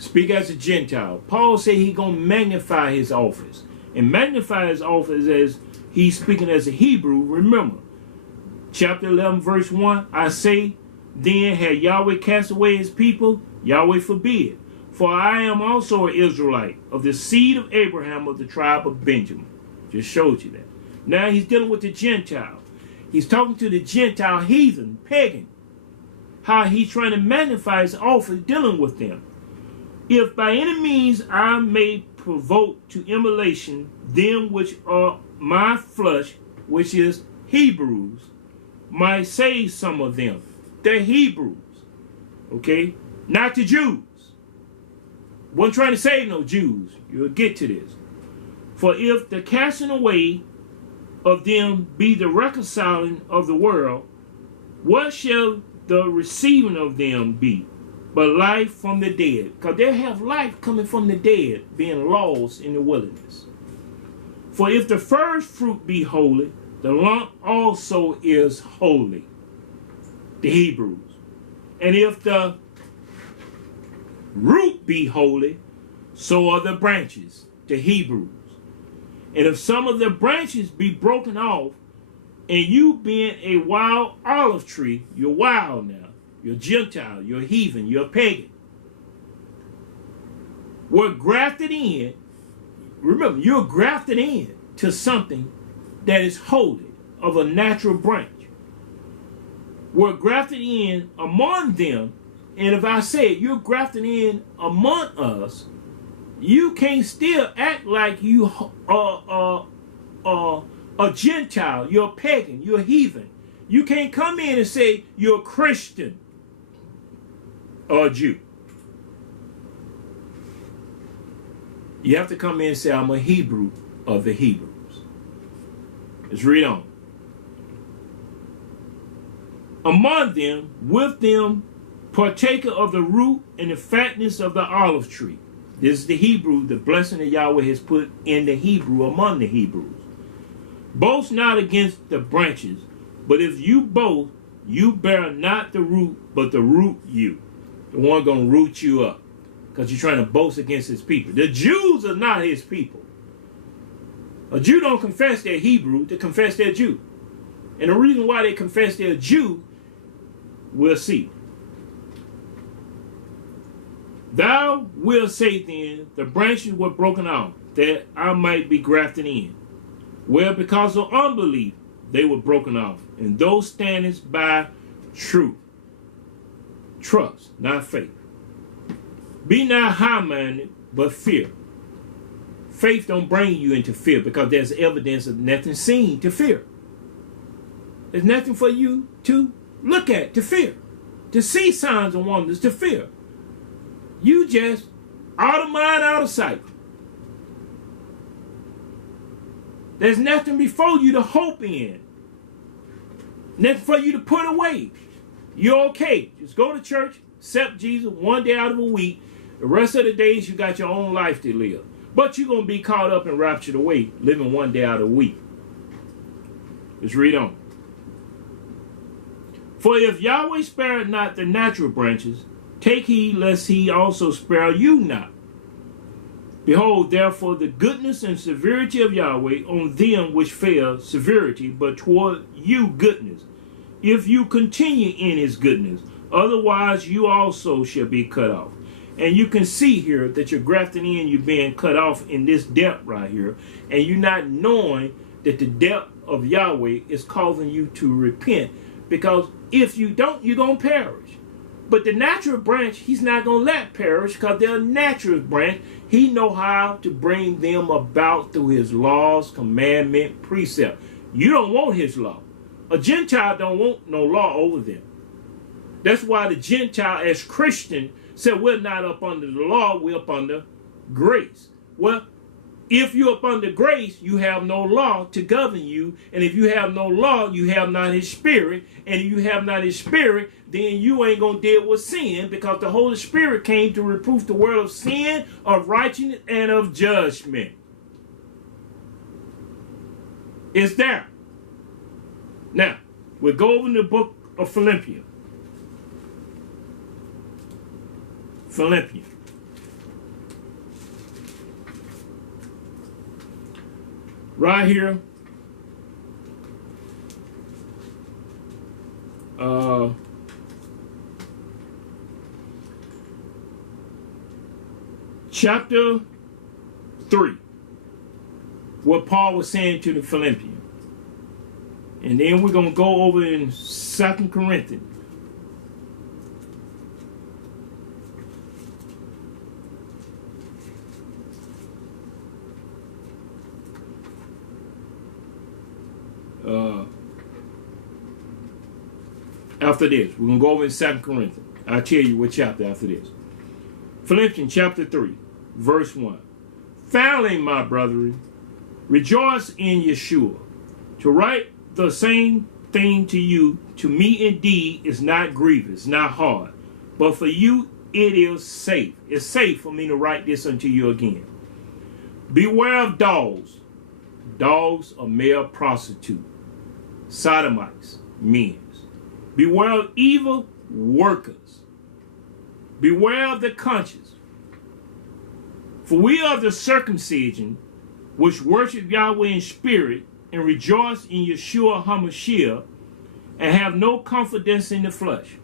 speak as a Gentile. Paul said he gonna magnify his office. And magnify his office as he's speaking as a Hebrew. Remember, chapter 11, verse 1, I say, then had Yahweh cast away his people, Yahweh forbid. For I am also an Israelite, of the seed of Abraham, of the tribe of Benjamin. Just showed you that. Now he's dealing with the Gentile. He's talking to the Gentile heathen, pagan. How he's trying to magnify his office, dealing with them. If by any means I may provoke to immolation them which are my flesh, which is Hebrews, might save some of them. They're Hebrews. Okay? Not the Jews. Wasn't trying to save no Jews. You'll get to this. For if the casting away of them be the reconciling of the world, what shall the receiving of them be? But life from the dead. Because they have life coming from the dead, being lost in the wilderness. For if the first fruit be holy, the lump also is holy. The Hebrews. And if the root be holy, so are the branches. The Hebrews. And if some of the branches be broken off, and you being a wild olive tree, you're wild now. You're Gentile, you're heathen, you're pagan. Were grafted in, remember, you're grafted in to something that is holy, of a natural branch. Were grafted in among them, and if I say it, you're grafted in among us, you can't still act like you are a Gentile, you're a pagan, you're a heathen. You can't come in and say you're a Christian or a Jew. You have to come in and say, I'm a Hebrew of the Hebrews. Let's read on. Among them, with them, partaker of the root and the fatness of the olive tree. This is the Hebrew, the blessing that Yahweh has put in the Hebrew among the Hebrews. Boast not against the branches, but if you boast, you bear not the root, but the root you. The one going to root you up because you're trying to boast against his people. The Jews are not his people. A Jew don't confess they're Hebrew, they confess they're Jew. And the reason why they confess they're Jew, we'll see. Thou wilt say then, the branches were broken off, that I might be grafted in. Well, because of unbelief, they were broken off. And those standest by truth. Trust, not faith. Be not high-minded, but fear. Faith don't bring you into fear because there's evidence of nothing seen to fear. There's nothing for you to look at, to fear. To see signs and wonders, to fear. You just out of mind, out of sight. There's nothing before you to hope in. Nothing for you to put away. You're okay. Just go to church, accept Jesus one day out of a week. The rest of the days you got your own life to live. But you're going to be caught up and raptured away, living one day out of a week. Let's read on. For if Yahweh spared not the natural branches, take heed lest he also spare you not. Behold, therefore, the goodness and severity of Yahweh on them which fell, severity, but toward you goodness, if you continue in his goodness. Otherwise, you also shall be cut off. And you can see here that you're grafting in, you're being cut off in this depth right here. And you're not knowing that the depth of Yahweh is causing you to repent. Because if you don't, you're going to perish. But the natural branch, he's not going to let perish because they're a natural branch. He know how to bring them about through his laws, commandment, precept. You don't want his law. A Gentile don't want no law over them. That's why the Gentile as Christian said we're not up under the law, we're up under grace. Well, if you're up under grace, you have no law to govern you. And if you have no law, you have not his spirit. And if you have not his spirit, then you ain't going to deal with sin because the Holy Spirit came to reprove the world of sin, of righteousness, and of judgment. It's there. Now, we'll go over in the book of Philippians. right here. Chapter 3, what Paul was saying to the Philippians. And then we're going to go over in 2 Corinthians. After this, we're going to go over in 2 Corinthians. I'll tell you what chapter after this. Philippians chapter 3, verse 1. Finally, my brethren, rejoice in Yeshua. To write the same thing to you, to me indeed, is not grievous, not hard. But for you it is safe. It's safe for me to write this unto you again. Beware of dogs. Dogs are male prostitutes, sodomites, men. Beware of evil workers. Beware of the conscience. For we are the circumcision, which worship Yahweh in spirit, and rejoice in Yeshua HaMashiach, and have no confidence in the flesh.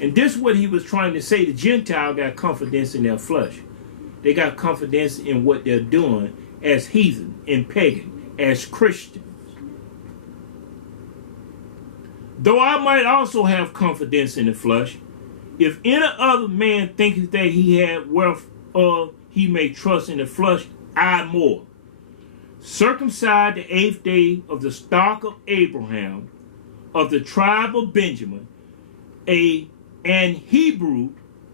And this is what he was trying to say. The Gentile got confidence in their flesh. They got confidence in what they're doing as heathen and pagan, as Christians. Though I might also have confidence in the flesh, if any other man thinketh that he had whereof he may trust in the flesh, I more. Circumcised the 8th day of the stock of Abraham, of the tribe of Benjamin, an Hebrew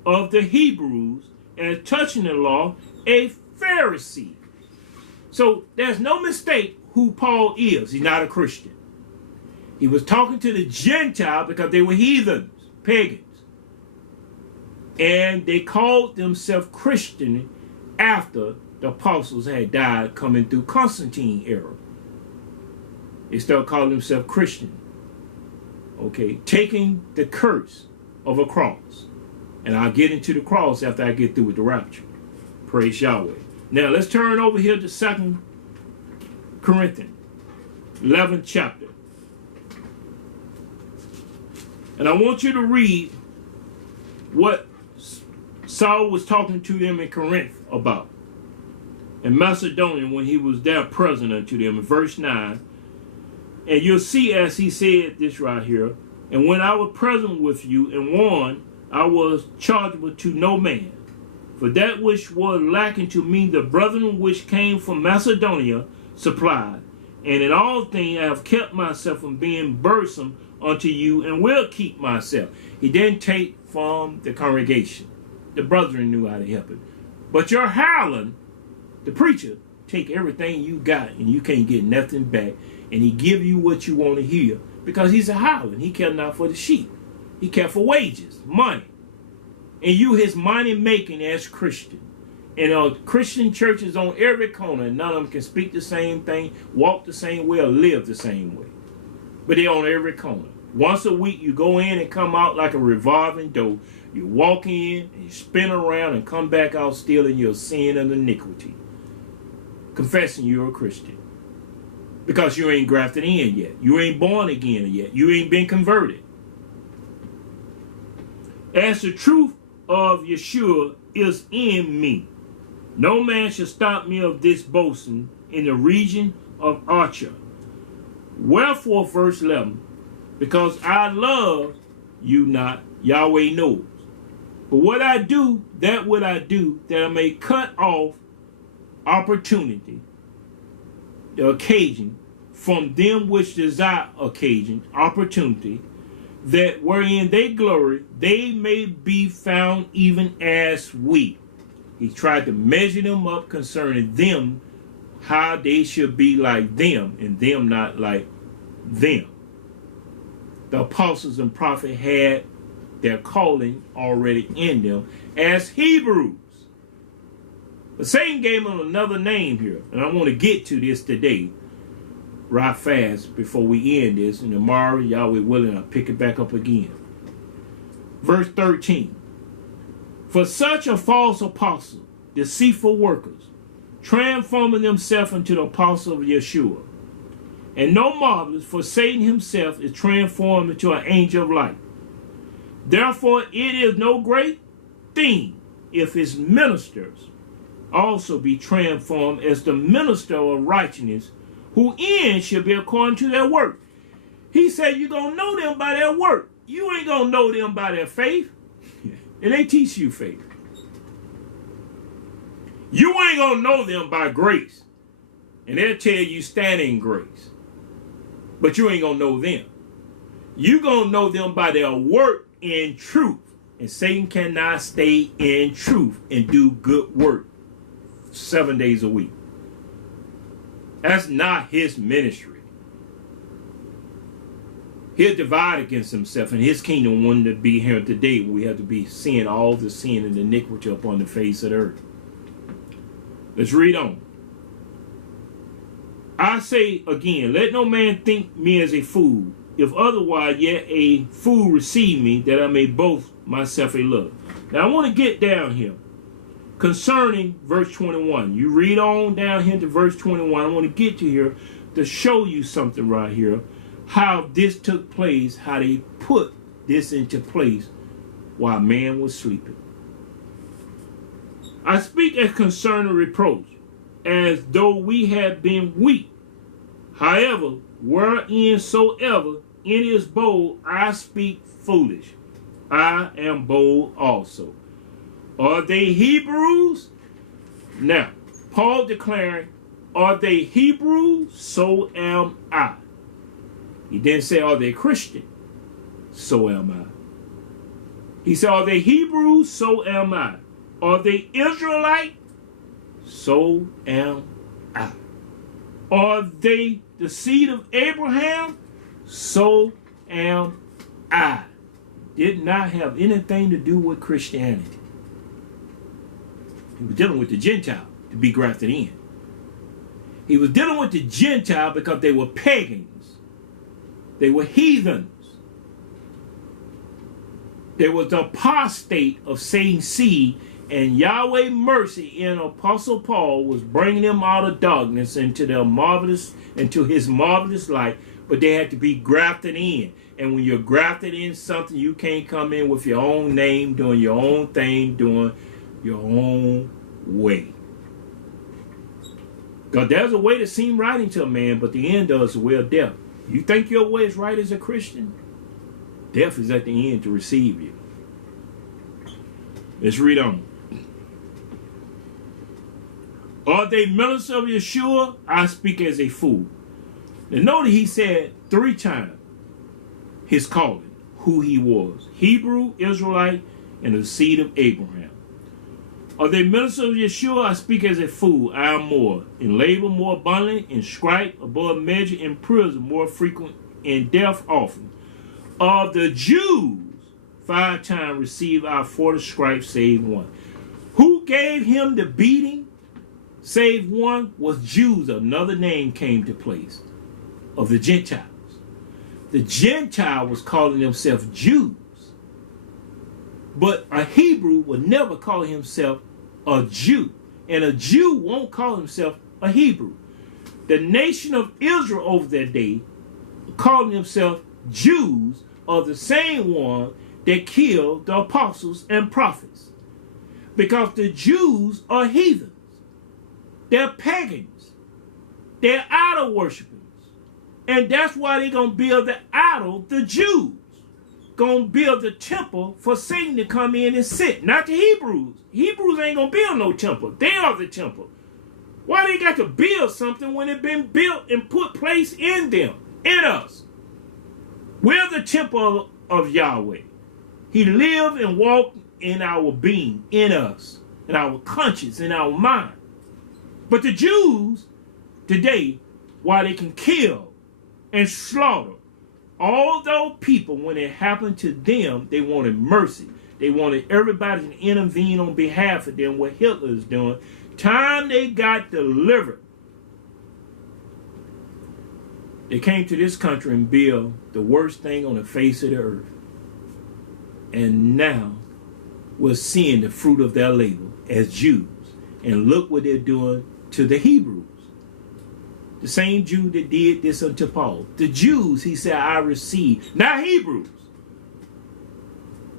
of the Hebrews, and touching the law, a Pharisee. So there's no mistake who Paul is. He's not a Christian. He was talking to the Gentile because they were heathens, pagans. And they called themselves Christian after the apostles had died, coming through Constantine era. They started calling themselves Christian. Okay, taking the curse of a cross. And I'll get into the cross after I get through with the rapture. Praise Yahweh. Now let's turn over here to 2 Corinthians, 11th chapter. And I want you to read what Saul was talking to them in Corinth about. In Macedonia, when he was there present unto them, in verse 9. And you'll see as he said this right here. And when I was present with you and warned, I was chargeable to no man. For that which was lacking to me, the brethren which came from Macedonia supplied. And in all things I have kept myself from being burdensome unto you, and will keep myself. He didn't take from the congregation. The brethren knew how to help him. But your hireling, the preacher, take everything you got, and you can't get nothing back. And he give you what you want to hear, because he's a hireling. He care not for the sheep. He care for wages, money. And you his money making as Christian. And Christian churches on every corner, and none of them can speak the same thing, walk the same way, or live the same way. But they're on every corner. Once a week, you go in and come out like a revolving door. You walk in, and you spin around, and come back out still in your sin and iniquity, confessing you're a Christian. Because you ain't grafted in yet. You ain't born again yet. You ain't been converted. As the truth of Yeshua is in me, no man shall stop me of this boasting in the region of Archer. Wherefore, verse 11, because I love you not, Yahweh knows. But what I do, that what I do, that I may cut off opportunity, the occasion, from them which desire occasion, opportunity, that wherein they glory, they may be found even as we. He tried to measure them up concerning them, how they should be like them, and them not like them. The apostles and prophets had their calling already in them as Hebrews. But Satan gave them another name here, and I want to get to this today, right fast, before we end this, and tomorrow, Yahweh willing, I'll pick it back up again. Verse 13. For such a false apostle, deceitful workers, transforming themselves into the apostle of Yeshua. And no marvelous, for Satan himself is transformed into an angel of light. Therefore it is no great thing if his ministers also be transformed as the minister of righteousness, whose end shall be according to their work. He said you're going to know them by their work. You ain't going to know them by their faith. And they teach you faith. You ain't going to know them by grace. And they'll tell you stand in grace. But you ain't going to know them. You're going to know them by their work in truth. And Satan cannot stay in truth and do good work 7 days a week. That's not his ministry. He'll divide against himself, and his kingdom wouldn't be here today. We have to be seeing all the sin and iniquity upon the face of the earth. Let's read on. I say again, let no man think me as a fool. If otherwise, yet a fool receive me, that I may boast myself a little. Now I want to get down here concerning verse 21. You read on down here to verse 21. I want to get to here to show you something right here. How this took place, how they put this into place while man was sleeping. I speak as concerning reproach, as though we had been weak. However, wherein soever any is bold, I speak foolish. I am bold also. Are they Hebrews? Now, Paul declaring, are they Hebrews? So am I. He didn't say, are they Christian? So am I. He said, are they Hebrews? So am I. Are they Israelite? So am I. Are they the seed of Abraham? So am I. Did not have anything to do with Christianity. He was dealing with the Gentile to be grafted in. He was dealing with the Gentile because they were pagans. They were heathens. There was the apostate of Satan's seed, and Yahweh mercy in Apostle Paul was bringing them out of darkness into his marvelous light, but they had to be grafted in. And when you're grafted in something, you can't come in with your own name, doing your own thing, doing your own way. God, there's a way that seems right into a man, but the end does the way of death. You think your way is right as a Christian? Death is at the end to receive you. Let's read on. Are they ministers of Yeshua? I speak as a fool. Now notice he said 3 times his calling, who he was. Hebrew, Israelite, and the seed of Abraham. Are they ministers of Yeshua? I speak as a fool. I am more. In labor more abundant, in strife above measure, in prison more frequent, in death often. Of the Jews, 5 times received our 40 stripes, save 1. Who gave him the beating? Save 1 was Jews. Another name came to place of the Gentiles. The Gentile was calling themselves Jews. But a Hebrew would never call himself a Jew. And a Jew won't call himself a Hebrew. The nation of Israel over that day, calling themselves Jews, are the same one that killed the apostles and prophets. Because the Jews are heathens. They're pagans. They're idol worshippers. And that's why they're going to build the idol, the Jews. Going to build the temple for Satan to come in and sit. Not the Hebrews. Hebrews ain't going to build no temple. They are the temple. Why they got to build something when it's been built and put place in them, in us? We're the temple of Yahweh. He lived and walked in our being, in us, in our conscience, in our mind. But the Jews today, while they can kill and slaughter, all those people, when it happened to them, they wanted mercy. They wanted everybody to intervene on behalf of them, what Hitler is doing. Time they got delivered, they came to this country and built the worst thing on the face of the earth. And now we're seeing the fruit of their labor as Jews. And look what they're doing to the Hebrews. The same Jew that did this unto Paul. The Jews, he said, I received. Not Hebrews.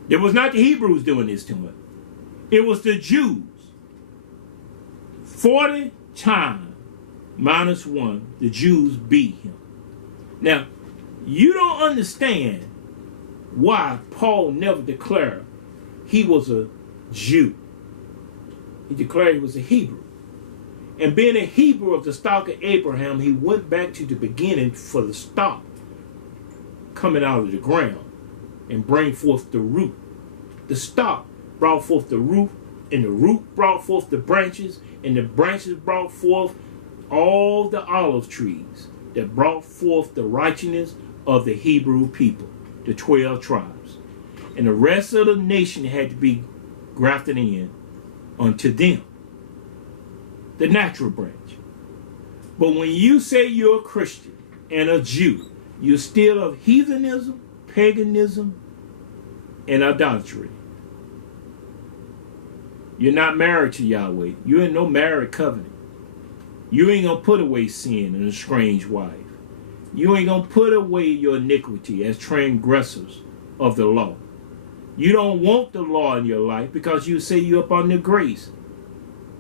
It was not the Hebrews doing this to him. It was the Jews. 40 times minus 1, the Jews beat him. Now, you don't understand why Paul never declared he was a Jew. He declared he was a Hebrew. And being a Hebrew of the stock of Abraham, he went back to the beginning for the stock coming out of the ground and bring forth the root. The stock brought forth the root, and the root brought forth the branches, and the branches brought forth all the olive trees that brought forth the righteousness of the Hebrew people, the 12 tribes. And the rest of the nation had to be grafted in unto them, the natural branch. But when you say you're a Christian and a Jew, you're still of heathenism, paganism, and idolatry. You're not married to Yahweh. You're in no married covenant. You ain't going to put away sin and a strange wife. You ain't going to put away your iniquity as transgressors of the law. You don't want the law in your life because you say you're up under grace.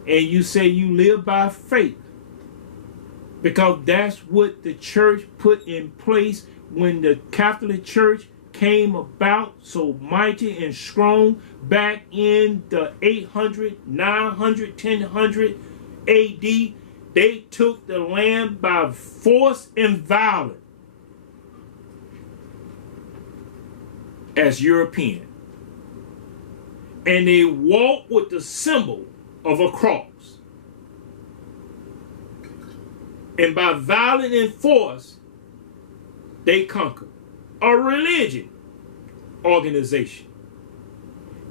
And you say you live by faith. Because that's what the church put in place when the Catholic Church came about so mighty and strong back in the 800, 900, 1000 AD. They took the land by force and violence as European. And they walked with the symbol of a cross. And by violence and force, they conquered a religion organization.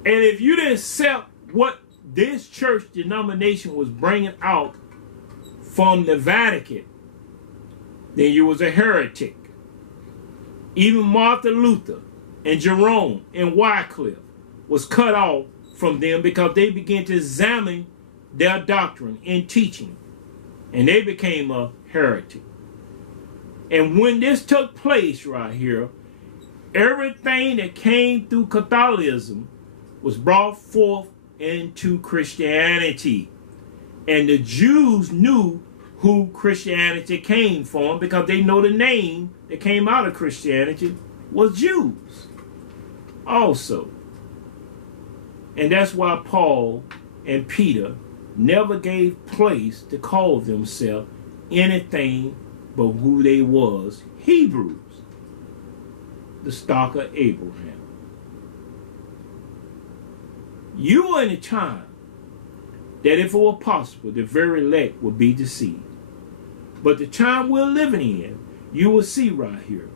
And if you didn't accept what this church denomination was bringing out from the Vatican, then you was a heretic. Even Martin Luther and Jerome and Wycliffe was cut off from them because they began to examine their doctrine and teaching. And they became a heretic. And when this took place right here, everything that came through Catholicism was brought forth into Christianity. And the Jews knew who Christianity came from because they know the name that came out of Christianity was Jews also. And that's why Paul and Peter never gave place to call themselves anything but who they was, Hebrews, the stock of Abraham. You are in a time that if it were possible, the very elect would be deceived. But the time we're living in, you will see right here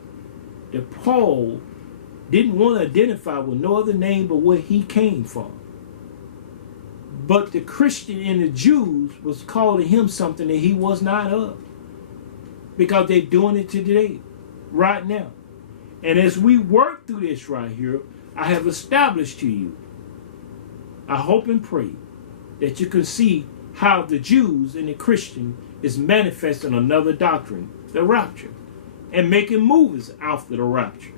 that Paul didn't want to identify with no other name but where he came from. But the Christian and the Jews was calling him something that he was not of. Because they're doing it today, right now. And as we work through this right here, I have established to you, I hope and pray that you can see how the Jews and the Christian is manifesting another doctrine, the rapture, and making moves after the rapture.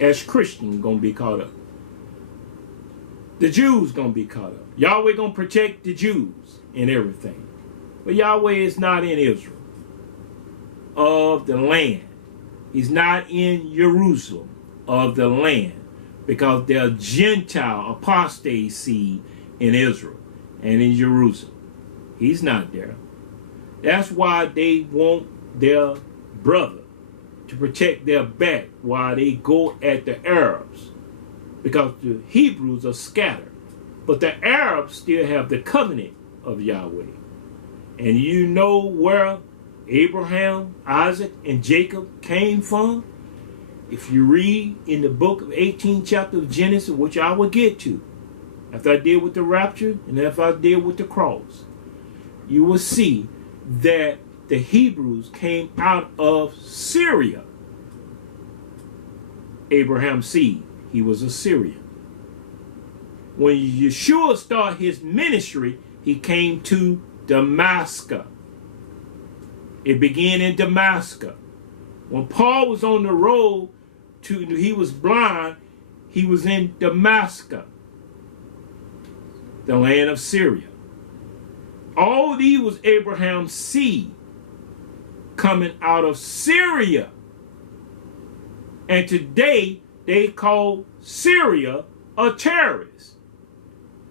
As Christians gonna be caught up. The Jews gonna be caught up. Yahweh gonna protect the Jews and everything. But Yahweh is not in Israel of the land. He's not in Jerusalem of the land. Because they're Gentile apostate seed in Israel and in Jerusalem. He's not there. That's why they want their brother to protect their back while they go at the Arabs. Because the Hebrews are scattered. But the Arabs still have the covenant of Yahweh. And you know where Abraham, Isaac, and Jacob came from? If you read in the book of 18th chapter of Genesis, which I will get to, after I deal with the rapture and after I deal with the cross, you will see that the Hebrews came out of Syria. Abraham's seed, he was a Syrian. When Yeshua started his ministry, he came to Damascus. It began in Damascus. When Paul was on the road he was blind, he was in Damascus, the land of Syria. All these was Abraham's seed coming out of Syria. And today they call Syria a terrorist.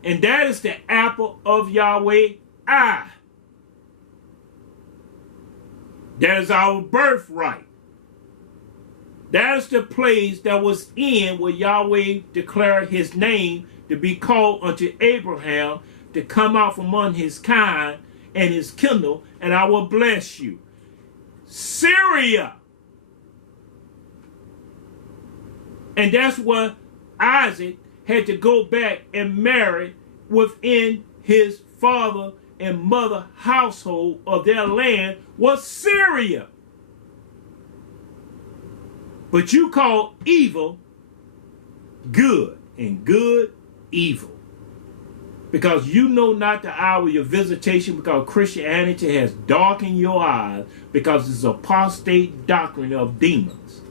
And that is the apple of Yahweh's eye. That is our birthright. That is the place that was in where Yahweh declared his name to be called unto Abraham to come out from among his kind and his kindle, and I will bless you. Syria. And that's what Isaac had to go back and marry within his father and mother household of their land was Syria. But you call evil good, and good evil. Because you know not the hour of your visitation, because Christianity has darkened your eyes, because it's apostate doctrine of demons.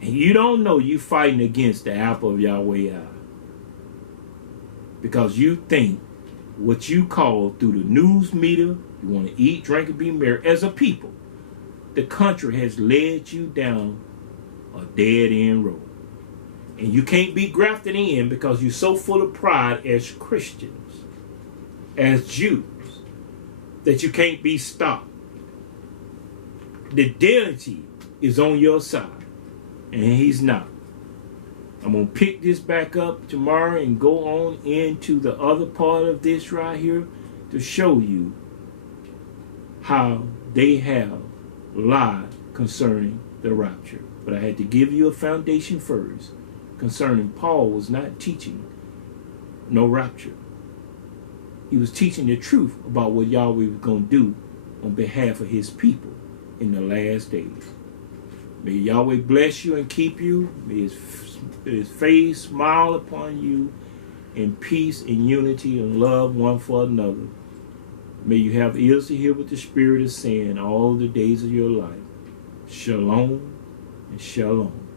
And you don't know you fighting against the apple of Yahweh's eye. Because you think what you call through the news media, you want to eat, drink, and be merry as a people. The country has led you down a dead-end road. And you can't be grafted in because you're so full of pride as Christians, as Jews, that you can't be stopped. The deity is on your side, and he's not. I'm going to pick this back up tomorrow and go on into the other part of this right here to show you how they have lied concerning the rapture. But I had to give you a foundation first concerning Paul was not teaching no rapture. He was teaching the truth about what Yahweh was going to do on behalf of his people in the last days. May Yahweh bless you and keep you. May his face smile upon you in peace and unity and love one for another. May you have ears to hear what the Spirit is saying all the days of your life. Shalom and shalom.